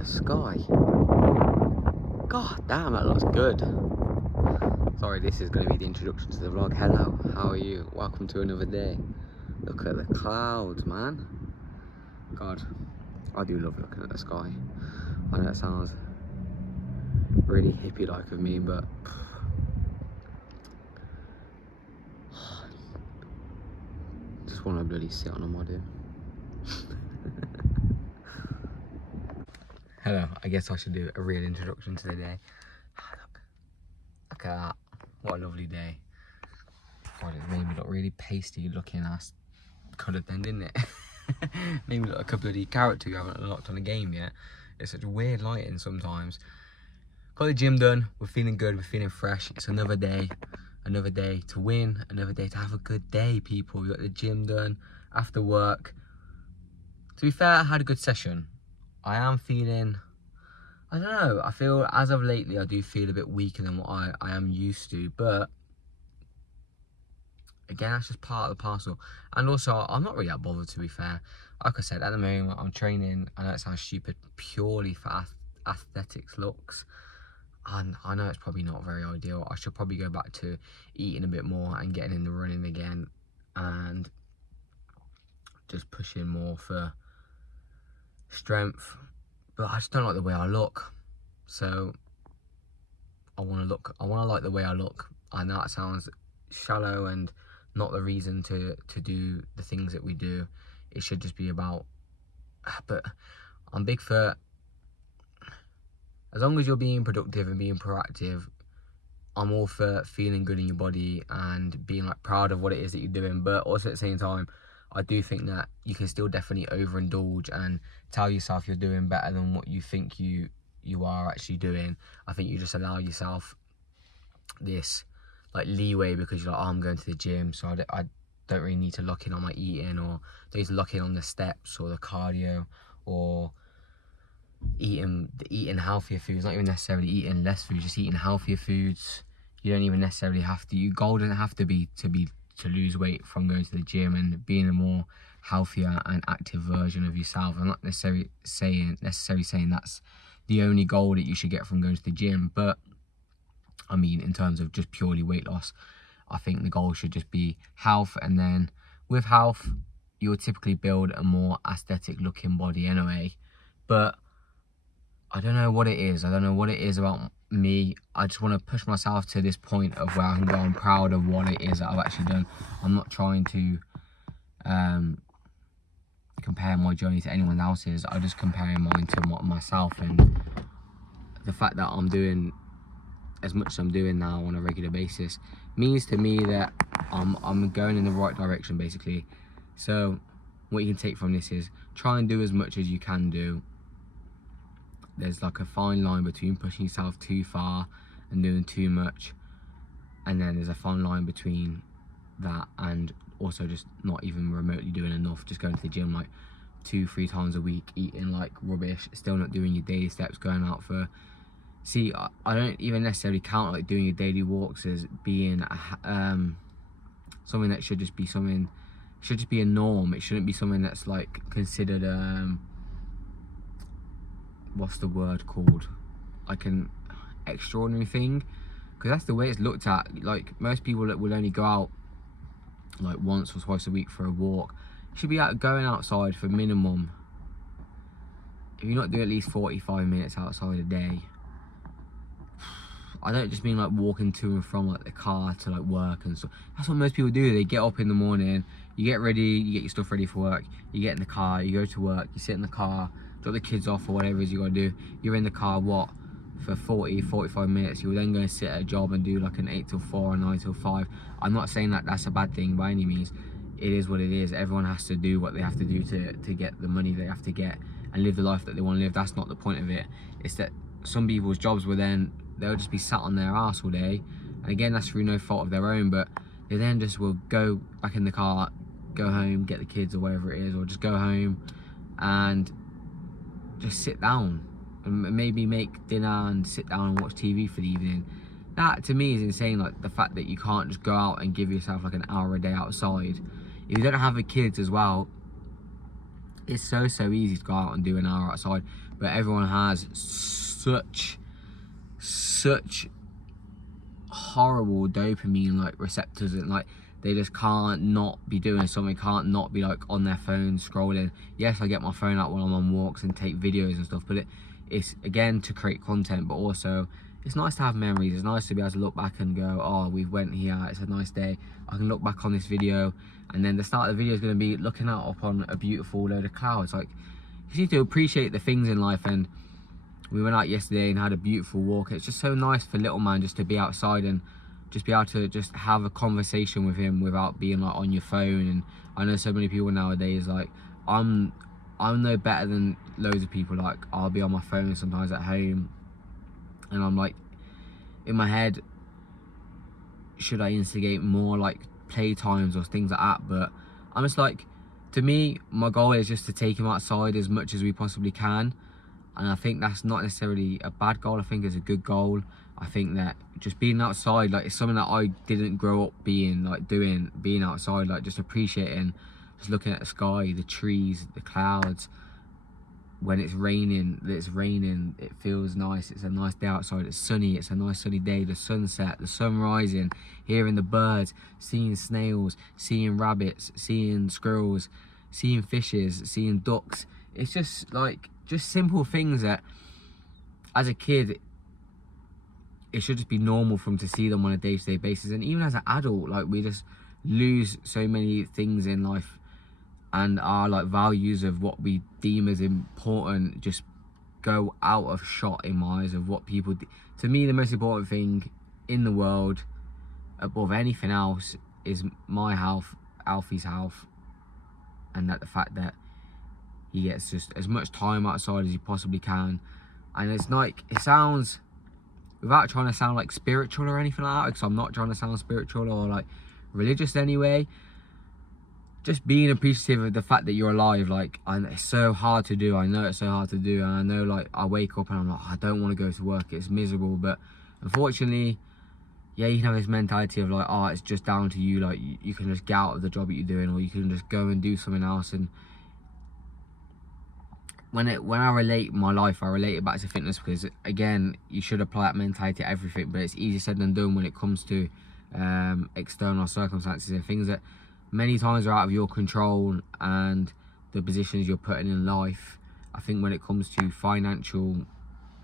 the sky. God damn, that looks good. Sorry, this is going to be the introduction to the vlog. Hello, how are you? Welcome to another day. Look at the clouds, man. God, I do love looking at the sky. I know it sounds really hippie-like of me, but just want to bloody sit on a module. Hello, I guess I should do a real introduction to the day. Look at that. What a lovely day. God, it made me look really pasty looking ass coloured then, didn't it? Made me look like a bloody character who haven't unlocked on a game yet. It's such weird lighting sometimes. Got the gym done. We're feeling good. We're feeling fresh. It's another day. Another day to win. Another day to have a good day, people. We got the gym done after work. To be fair, I had a good session. I am feeling, I don't know, I feel as of lately I do feel a bit weaker than what I am used to, but again, that's just part of the parcel. And also, I'm not really that bothered, to be fair. Like I said, at the moment I'm training, I know it sounds stupid, purely for aesthetics looks. And I know it's probably not very ideal. I should probably go back to eating a bit more and getting in the running again and just pushing more for strength, but I just don't like the way I look. So I want to like the way I look. I know it sounds shallow and not the reason to do the things that we do. It should just be about, but I'm big for, as long as you're being productive and being proactive, I'm all for feeling good in your body and being like proud of what it is that you're doing. But also at the same time, I do think that you can still definitely overindulge and tell yourself you're doing better than what you think you are actually doing. I think you just allow yourself this like leeway because you're like, oh, I'm going to the gym, so I don't really need to lock in on my eating, or don't need to lock in on the steps or the cardio, or eating healthier foods. Not even necessarily eating less food, just eating healthier foods. You don't even necessarily have to. Your goal doesn't have to be to lose weight from going to the gym and being a more healthier and active version of yourself. I'm not necessarily saying that's the only goal that you should get from going to the gym, but I mean, in terms of just purely weight loss, I think the goal should just be health, and then with health, you'll typically build a more aesthetic looking body anyway. But I don't know what it is. I don't know what it is about me. I just want to push myself to this point of where I can go, I'm proud of what it is that I've actually done. I'm not trying to compare my journey to anyone else's. I'm just comparing mine to myself, and the fact that I'm doing as much as I'm doing now on a regular basis means to me that I'm going in the right direction, basically. So what you can take from this is try and do as much as you can do. There's like a fine line between pushing yourself too far and doing too much, and then there's a fine line between that and also just not even remotely doing enough, just going to the gym like 2-3 times a week, eating like rubbish, still not doing your daily steps, going out for, see, I don't even necessarily count like doing your daily walks as being something that should just be a norm. It shouldn't be something that's like considered what's the word called, like an extraordinary thing, because that's the way it's looked at. Like most people that will only go out like once or twice a week for a walk should be going outside for minimum, if you're not doing at least 45 minutes outside a day. I don't just mean like walking to and from like the car to like work and stuff. That's what most people do. They get up in the morning, you get ready, you get your stuff ready for work, you get in the car, you go to work, you sit in the car, drop the kids off or whatever it is you gotta do. You're in the car, for 40-45 minutes. You'll then go and sit at a job and do like an 8 till 4 or 9 till 5. I'm not saying that that's a bad thing by any means. It is what it is. Everyone has to do what they have to do to get the money they have to get and live the life that they want to live. That's not the point of it. It's that some people's jobs they'll just be sat on their ass all day, and again, that's through no fault of their own, but they then just will go back in the car, go home, get the kids or whatever it is, or just go home and just sit down and maybe make dinner and sit down and watch TV for the evening. That to me is insane. Like the fact that you can't just go out and give yourself like an hour a day outside. If you don't have the kids as well, It's so easy to go out and do an hour outside, but everyone has such horrible dopamine like receptors, and like they just can't not be doing something, can't not be like on their phone scrolling. Yes, I get my phone out when I'm on walks and take videos and stuff, but it's again to create content, but also it's nice to have memories. It's nice to be able to look back and go, oh, we went here, it's a nice day, I can look back on this video, and then the start of the video is going to be looking out upon a beautiful load of clouds. Like, you need to appreciate the things in life. And we went out yesterday and had a beautiful walk. It's just so nice for little man just to be outside and just be able to just have a conversation with him without being like on your phone. And I know so many people nowadays, like I'm no better than loads of people. Like, I'll be on my phone sometimes at home and I'm like in my head, should I instigate more like play times or things like that? But I'm just like, to me, my goal is just to take him outside as much as we possibly can. And I think that's not necessarily a bad goal. I think it's a good goal. I think that just being outside, like, it's something that I didn't grow up being outside, like just appreciating, just looking at the sky, the trees, the clouds. When it's raining, it feels nice. It's a nice day outside. It's sunny. It's a nice sunny day. The sunset, the sun rising, hearing the birds, seeing snails, seeing rabbits, seeing squirrels, seeing fishes, seeing ducks. It's just like, just simple things that as a kid it should just be normal for them to see them on a day-to-day basis. And even as an adult, like, we just lose so many things in life, and our like values of what we deem as important just go out of shot in my eyes of what people to me, the most important thing in the world above anything else is my health, Alfie's health, and that the fact that he gets just as much time outside as he possibly can. And it's like, it sounds, without trying to sound like spiritual or anything like that, because I'm not trying to sound spiritual or like religious anyway, just being appreciative of the fact that you're alive. Like, and it's so hard to do. I know it's so hard to do, and I know, like, I wake up and I'm like, I don't want to go to work, it's miserable. But unfortunately, yeah, you can have this mentality of like, oh, it's just down to you. Like, you can just get out of the job that you're doing, or you can just go and do something else. And when I relate my life, I relate it back to fitness, because again, you should apply that mentality to everything, but it's easier said than done when it comes to external circumstances and things that many times are out of your control, and the positions you're putting in life. I think when it comes to financial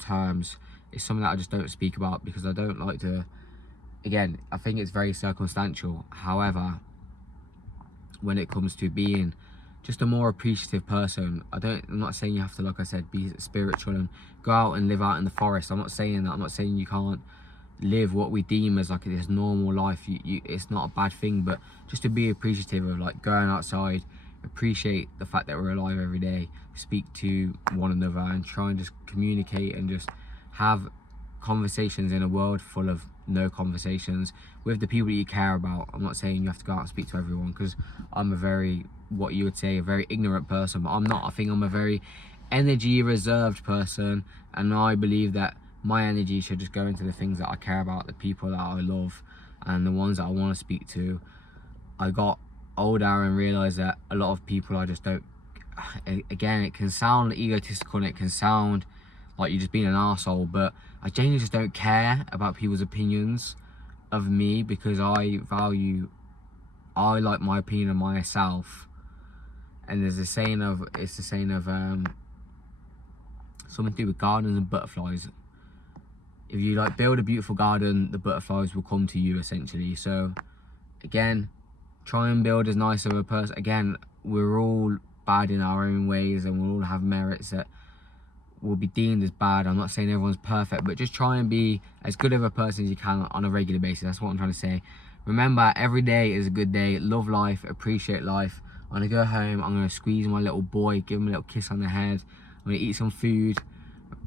terms, it's something that I just don't speak about, because I don't like to, again, I think it's very circumstantial. However, when it comes to being just a more appreciative person, I'm not saying you have to, like I said, be spiritual and go out and live out in the forest. I'm not saying that. I'm not saying you can't live what we deem as like this normal life. It's not a bad thing, but just to be appreciative of like going outside, appreciate the fact that we're alive every day, speak to one another and try and just communicate and just have conversations in a world full of no conversations with the people that you care about. I'm not saying you have to go out and speak to everyone, because I'm a very, what you would say, a very ignorant person, but I'm not. I think I'm a very energy reserved person, and I believe that my energy should just go into the things that I care about, the people that I love, and the ones that I want to speak to. I got older and realised that a lot of people I just don't, again, it can sound egotistical and it can sound like you're just being an arsehole, but I genuinely just don't care about people's opinions of me, because I like my opinion of myself. And there's a saying of, something to do with gardens and butterflies. If you like build a beautiful garden, the butterflies will come to you, essentially. So again, try and build as nice of a person. Again, we're all bad in our own ways, and we'll all have merits that will be deemed as bad. I'm not saying everyone's perfect, but just try and be as good of a person as you can on a regular basis. That's what I'm trying to say. Remember, every day is a good day. Love life, appreciate life. I'm gonna go home, I'm gonna squeeze my little boy, give him a little kiss on the head. I'm gonna eat some food,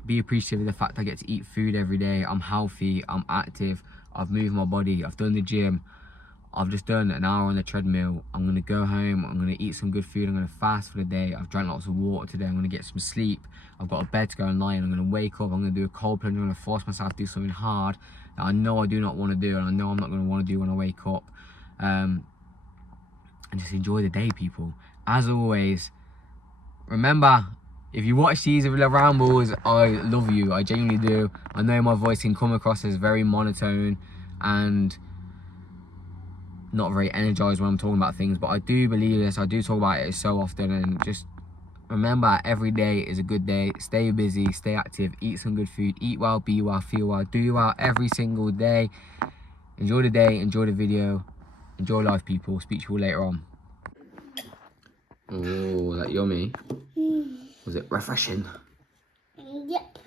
be appreciative of the fact I get to eat food every day. I'm healthy, I'm active, I've moved my body, I've done the gym, I've just done an hour on the treadmill. I'm gonna go home, I'm gonna eat some good food, I'm gonna fast for the day. I've drank lots of water today, I'm gonna get some sleep. I've got a bed to go and lie in. I'm gonna wake up, I'm gonna do a cold plunge, I'm gonna force myself to do something hard that I know I do not want to do, and I know I'm not gonna want to do when I wake up. And just enjoy the day, people. As always, remember, if you watch these little rambles, I love you. I genuinely do. I know my voice can come across as very monotone and not very energized when I'm talking about things, but I do believe this. I do talk about it so often, and just remember, every day is a good day. Stay busy, stay active, eat some good food, eat well, be well, feel well, do well every single day. Enjoy the day, enjoy the video, enjoy life, people. Speak to you all later on. Oh, that yummy. Was it refreshing? Yep.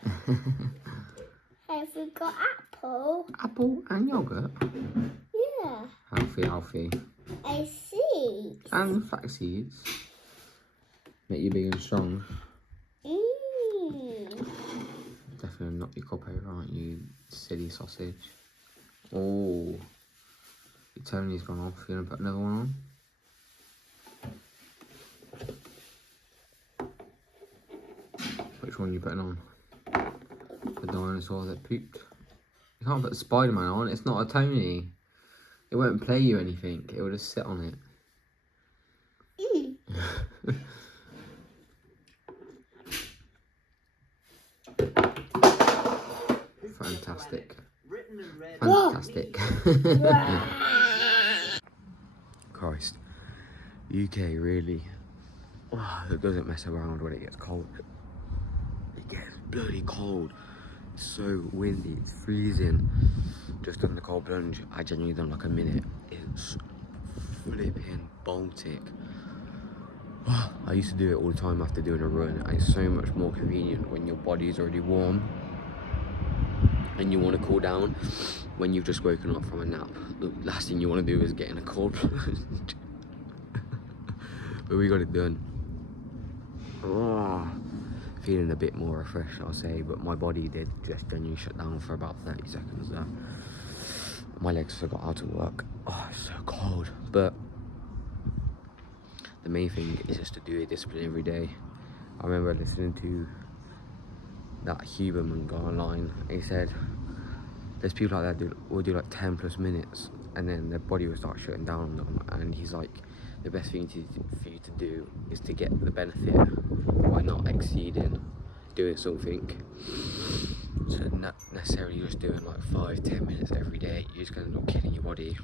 Have we got apple? Apple and yogurt? Yeah. Healthy. I see. And flax seeds. Make you big and strong. Definitely knock your cup over, aren't you, silly sausage? Oh, your Tony's gone off. You gonna put another one on? Which one are you putting on? The dinosaur that pooped. You can't put Spider-Man on. It's not a Tony. It won't play you anything. It will just sit on it. Fantastic. Fantastic. Christ. UK really, it doesn't mess around when it gets cold. It gets bloody cold. It's so windy, it's freezing. Just done the cold plunge. I genuinely done like a minute. It's flipping Baltic. I used to do it all the time after doing a run, and it's so much more convenient when your body's already warm and you want to cool down when you've just woken up from a nap. The last thing you want to do is get in a cold plunge. But we got it done. Feeling a bit more refreshed, I'll say, but my body did just genuinely shut down for about 30 seconds there. My legs forgot how to work. It's so cold. But the main thing is just to do a discipline every day. I remember listening to that Huberman guy online. He said there's people like that will do like 10 plus minutes and then their body will start shutting down on them, and he's like, the best thing for you to do is to get the benefit by not exceeding doing something. So not necessarily just doing like 5-10 minutes every day. You're just going to end up killing your body.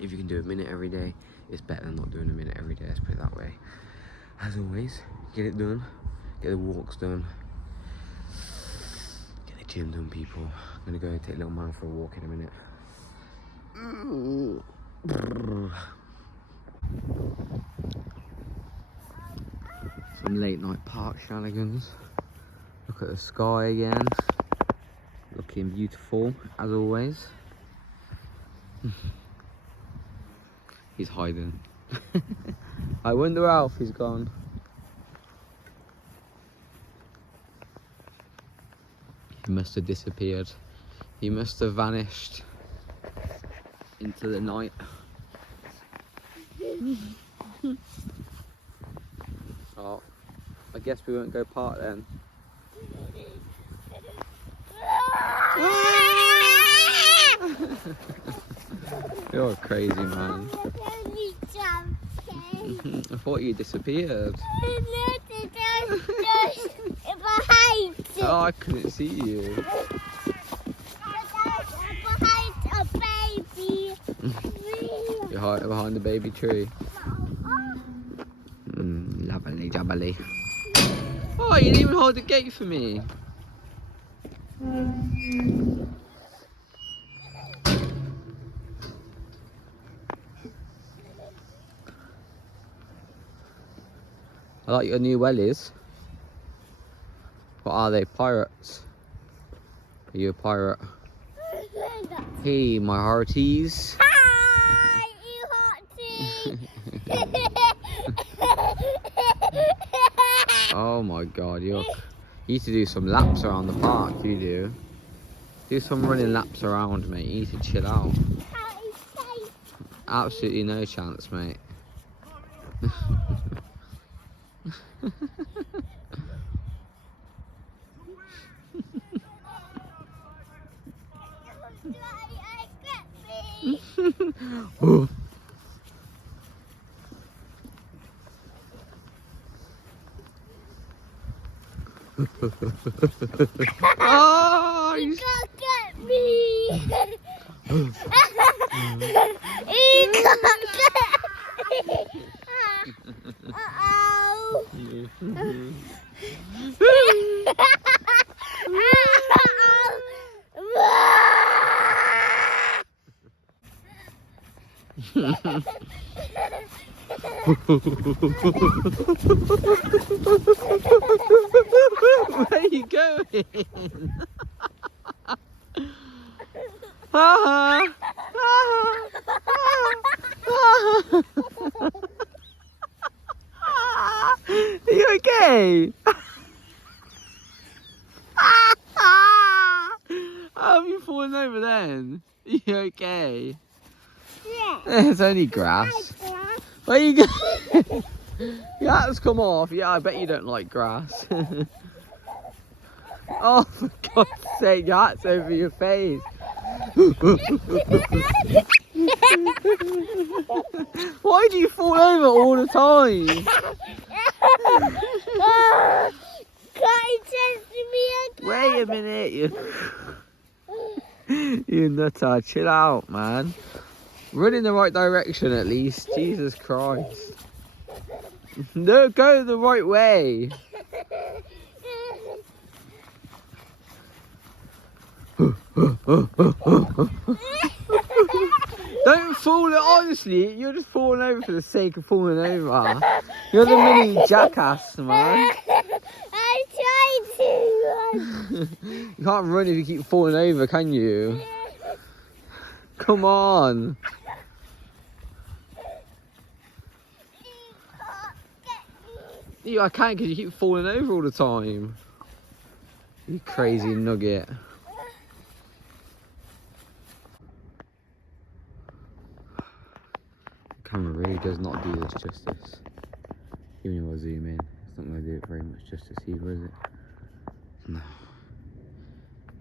If you can do a minute every day, it's better than not doing a minute every day, let's put it that way. As always, get it done, get the walks done, get the gym done, people. I'm going to go and take little man for a walk in a minute. Some late night park shenanigans. Look at the sky again, looking beautiful as always. He's hiding. I wonder where Alfie's gone. He must have disappeared. He must have vanished into the night. Oh, I guess we won't go park then. You're crazy, man. I thought you disappeared. Oh, I couldn't see you. You're hiding behind the baby tree. Lovely jubbly. Oh, you didn't even hold the gate for me. I like your new wellies. What are they, pirates? Are you a pirate? Hey, my hearties. Hi, you hearties. Oh my god, you need to do some laps around the park, you do. Do some running laps around, mate. You need to chill out. Absolutely no chance, mate. Oh, You can't get me. You can't get me. Uh-oh. Where are you going? Ah, are you okay? How have you fallen over then? Are you okay? Yeah. It's only grass. Where you going? Your hat's come off. Yeah, I bet you don't like grass. Oh, for God's sake, your hat's over your face. Why do you fall over all the time? Can't you test me again? Wait a minute, you nutter. Chill out, man. Run in the right direction at least. Jesus Christ. No, go the right way. Don't fall, honestly, you're just falling over for the sake of falling over. You're the mini jackass, man. I tried to run. You can't run if you keep falling over, can you? Come on. Yeah, I can't because you keep falling over all the time. You crazy nugget. The camera really does not do this justice. Even if I zoom in, it's not going to do it very much justice either, is it? No.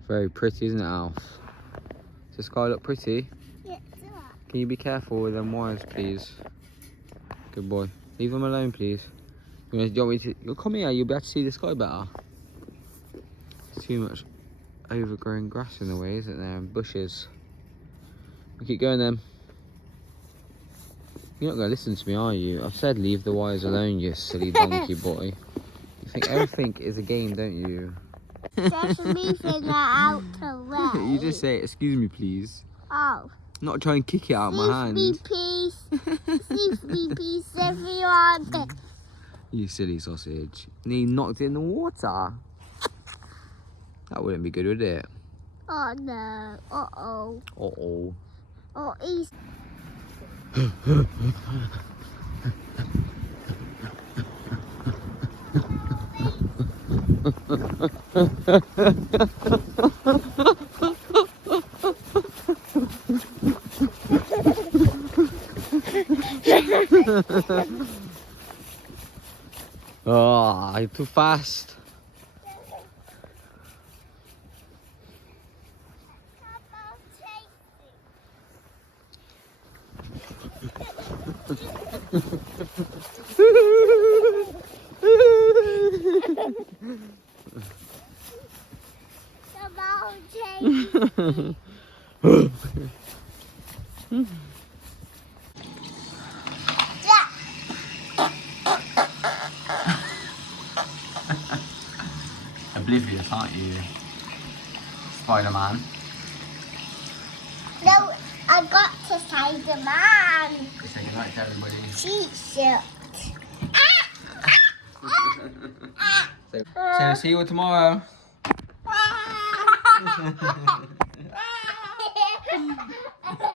Very pretty, isn't it, Alf? Does the sky look pretty? Yeah, do it. Can you be careful with them wires, please? Good boy. Leave them alone, please. Do you want me to? You'll come here, you'll be able to see the sky better. There's too much overgrown grass in the way, isn't there? And bushes. We keep going then. You're not going to listen to me, are you? I've said leave the wires alone, you silly donkey boy. You think everything is a game, don't you? Just moving that out the way. You just say, excuse me, please. Oh. Not try and kick it out of my hand. Excuse me, please, everyone. You silly sausage. And he knocked it in the water. That wouldn't be good, would it? Oh no. Uh-oh. Uh-oh. Oh, he's... Oh, you're too fast. Oblivious, aren't you? Spider-Man. No, I got to say the man. Say goodnight to everybody. T-shirt. So see you tomorrow.